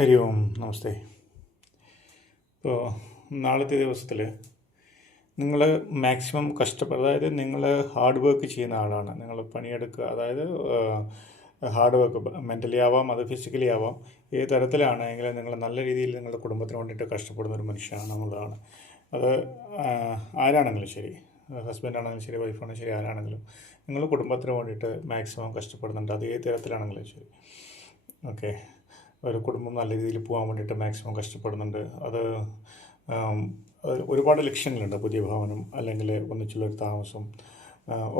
ഹരി ഓം നമസ്തേ. ഇപ്പോൾ നാളത്തെ ദിവസത്തിൽ നിങ്ങൾ മാക്സിമം അതായത് നിങ്ങൾ ഹാർഡ് വർക്ക് ചെയ്യുന്ന ആളാണ്. നിങ്ങൾ പണിയെടുക്കുക, അതായത് ഹാർഡ് വർക്ക് മെൻ്റലി ആവാം, അത് ഫിസിക്കലി ആവാം, ഏത് തരത്തിലാണെങ്കിലും നിങ്ങൾ നല്ല രീതിയിൽ നിങ്ങളുടെ കുടുംബത്തിന് വേണ്ടിയിട്ട് കഷ്ടപ്പെടുന്ന ഒരു മനുഷ്യനാണ് എന്നുള്ളതാണ്. അത് ആരാണെങ്കിലും ശരി, ഹസ്ബൻഡ് ആണെങ്കിലും ശരി, വൈഫാണെങ്കിലും ശരി, ആരാണെങ്കിലും നിങ്ങൾ കുടുംബത്തിന് വേണ്ടിയിട്ട് മാക്സിമം കഷ്ടപ്പെടുന്നുണ്ട്. അത് ഏത് തരത്തിലാണെങ്കിലും ശരി. ഓക്കെ, ഒരു കുടുംബം നല്ല രീതിയിൽ പോകാൻ വേണ്ടിയിട്ട് മാക്സിമം കഷ്ടപ്പെടുന്നുണ്ട്. അത് ഒരുപാട് ലക്ഷ്യങ്ങളുണ്ട്. പുതിയ ഭവനം അല്ലെങ്കിൽ ഒന്നിച്ചുള്ളൊരു താമസം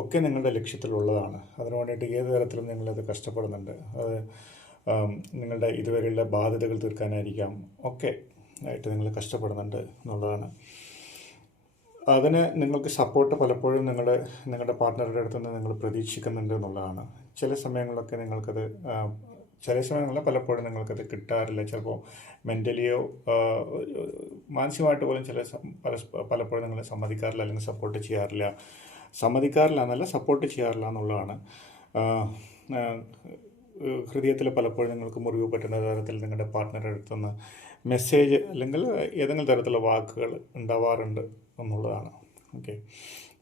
ഒക്കെ നിങ്ങളുടെ ലക്ഷ്യത്തിലുള്ളതാണ്. അതിനു വേണ്ടിയിട്ട് ഏത് തരത്തിലും നിങ്ങളത് കഷ്ടപ്പെടുന്നുണ്ട്. അത് നിങ്ങളുടെ ഇതുവരെയുള്ള ബാധ്യതകൾ തീർക്കാനായിരിക്കാം, ഒക്കെ ആയിട്ട് നിങ്ങൾ കഷ്ടപ്പെടുന്നുണ്ട് എന്നുള്ളതാണ്. അതിന് നിങ്ങൾക്ക് സപ്പോർട്ട് പലപ്പോഴും നിങ്ങളുടെ പാർട്ട്ണറുടെ അടുത്ത് നിന്ന് നിങ്ങൾ പ്രതീക്ഷിക്കുന്നുണ്ട് എന്നുള്ളതാണ്. ചില സമയങ്ങളിലൊക്കെ നിങ്ങൾക്കത് ചില സമയങ്ങളിൽ പലപ്പോഴും നിങ്ങൾക്കത് കിട്ടാറില്ല. ചിലപ്പോൾ മെൻ്റലിയോ മാനസികമായിട്ട് പോലും പലപ്പോഴും നിങ്ങൾ സമ്മതിക്കാറില്ല, അല്ലെങ്കിൽ സപ്പോർട്ട് ചെയ്യാറില്ല. എന്നല്ല, സപ്പോർട്ട് ചെയ്യാറില്ല എന്നുള്ളതാണ്. ഹൃദയത്തിൽ പലപ്പോഴും നിങ്ങൾക്ക് മുറിവ് പറ്റുന്ന തരത്തിൽ നിങ്ങളുടെ പാർട്ട്ണറുടെ അടുത്തുനിന്ന് മെസ്സേജ് അല്ലെങ്കിൽ ഏതെങ്കിലും തരത്തിലുള്ള വാക്കുകൾ ഉണ്ടാവാറുണ്ട് എന്നുള്ളതാണ്. ഓക്കെ,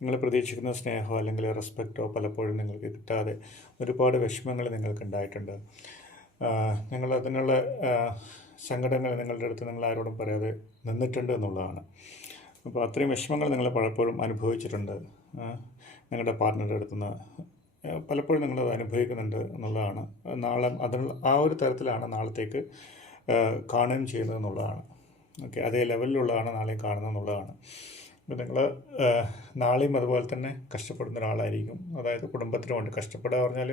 നിങ്ങൾ പ്രതീക്ഷിക്കുന്ന സ്നേഹമോ അല്ലെങ്കിൽ റെസ്പെക്റ്റോ പലപ്പോഴും നിങ്ങൾക്ക് കിട്ടാതെ ഒരുപാട് വിഷമങ്ങൾ നിങ്ങൾക്ക് ഉണ്ടായിട്ടുണ്ട്. നിങ്ങൾ അതിനുള്ള സങ്കടങ്ങൾ നിങ്ങളുടെ അടുത്ത് നിങ്ങൾ ആരോടും പറയാതെ നിന്നിട്ടുണ്ട് എന്നുള്ളതാണ്. അപ്പോൾ അത്രയും വിഷമങ്ങൾ നിങ്ങൾ പലപ്പോഴും അനുഭവിച്ചിട്ടുണ്ട്. നിങ്ങളുടെ പാർട്ട്ണറുടെ അടുത്തുനിന്ന് പലപ്പോഴും നിങ്ങളത് അനുഭവിക്കുന്നുണ്ട് എന്നുള്ളതാണ്. ആ ഒരു തരത്തിലാണ് നാളത്തേക്ക് കാണുകയും ചെയ്യുന്നത് എന്നുള്ളതാണ്. ഓക്കെ, അതേ ലെവലിലുള്ളതാണ് നാളെയും കാണുന്നത് എന്നുള്ളതാണ്. അപ്പോൾ നിങ്ങൾ നാളെയും അതുപോലെ തന്നെ കഷ്ടപ്പെടുന്ന ഒരാളായിരിക്കും. അതായത് കുടുംബത്തിന് വേണ്ടി കഷ്ടപ്പെടുക പറഞ്ഞാൽ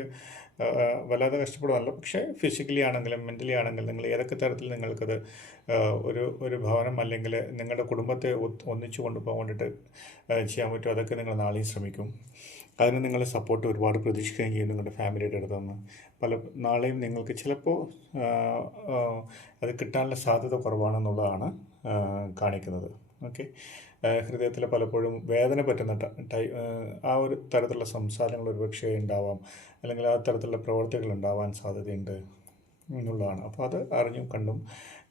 വല്ലാതെ കഷ്ടപ്പെടുകയല്ല, പക്ഷേ ഫിസിക്കലി ആണെങ്കിലും മെൻ്റലി ആണെങ്കിലും നിങ്ങൾ ഏതൊക്കെ തരത്തിൽ നിങ്ങൾക്കത് ഒരു ഭവനം അല്ലെങ്കിൽ നിങ്ങളുടെ കുടുംബത്തെ ഒന്നിച്ചു കൊണ്ടുപോകാൻ വേണ്ടിയിട്ട് ചെയ്യാൻ പറ്റും, അതൊക്കെ നിങ്ങൾ നാളെയും ശ്രമിക്കും. അതിന് നിങ്ങൾ സപ്പോർട്ട് ഒരുപാട് പ്രതീക്ഷിക്കുകയും ചെയ്യും നിങ്ങളുടെ ഫാമിലിയുടെ അടുത്ത് നിന്ന്. നാളെയും നിങ്ങൾക്ക് ചിലപ്പോൾ അത് കിട്ടാനുള്ള സാധ്യത കുറവാണെന്നുള്ളതാണ് കാണിക്കുന്നത്. ഓക്കെ, ഹൃദയത്തിൽ പലപ്പോഴും വേദന പറ്റുന്ന ആ ഒരു തരത്തിലുള്ള സംസാരങ്ങൾ ഒരുപക്ഷെ ഉണ്ടാവാം, അല്ലെങ്കിൽ ആ തരത്തിലുള്ള പ്രവർത്തികൾ ഉണ്ടാവാൻ സാധ്യതയുണ്ട് എന്നുള്ളതാണ്. അപ്പോൾ അത് അറിഞ്ഞും കണ്ടും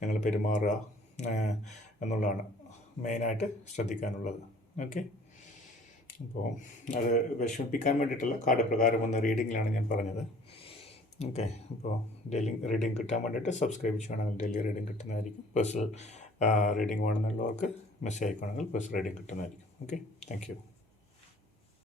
നിങ്ങൾ പെരുമാറുക എന്നുള്ളതാണ് മെയിനായിട്ട് ശ്രദ്ധിക്കാനുള്ളത്. ഓക്കെ, അപ്പോൾ അത് വിഷമിപ്പിക്കാൻ വേണ്ടിയിട്ടുള്ള കാർഡ് പ്രകാരം വന്ന റീഡിങ്ങിലാണ് ഞാൻ പറഞ്ഞത്. ഓക്കെ, അപ്പോൾ ഡെയിലി റീഡിങ് കിട്ടാൻ വേണ്ടിയിട്ട് സബ്സ്ക്രൈബ് ചെയ്യുകയാണെങ്കിൽ ഡെയിലി റീഡിങ് കിട്ടുന്നതായിരിക്കും. പേഴ്സണൽ റീഡിങ് വേണമെന്നുള്ളവർക്ക് മെസ്സേജ് അയക്കുകയാണെങ്കിൽ പേഴ്സണൽ റീഡിങ് കിട്ടുന്നതായിരിക്കും. Okay, thank U.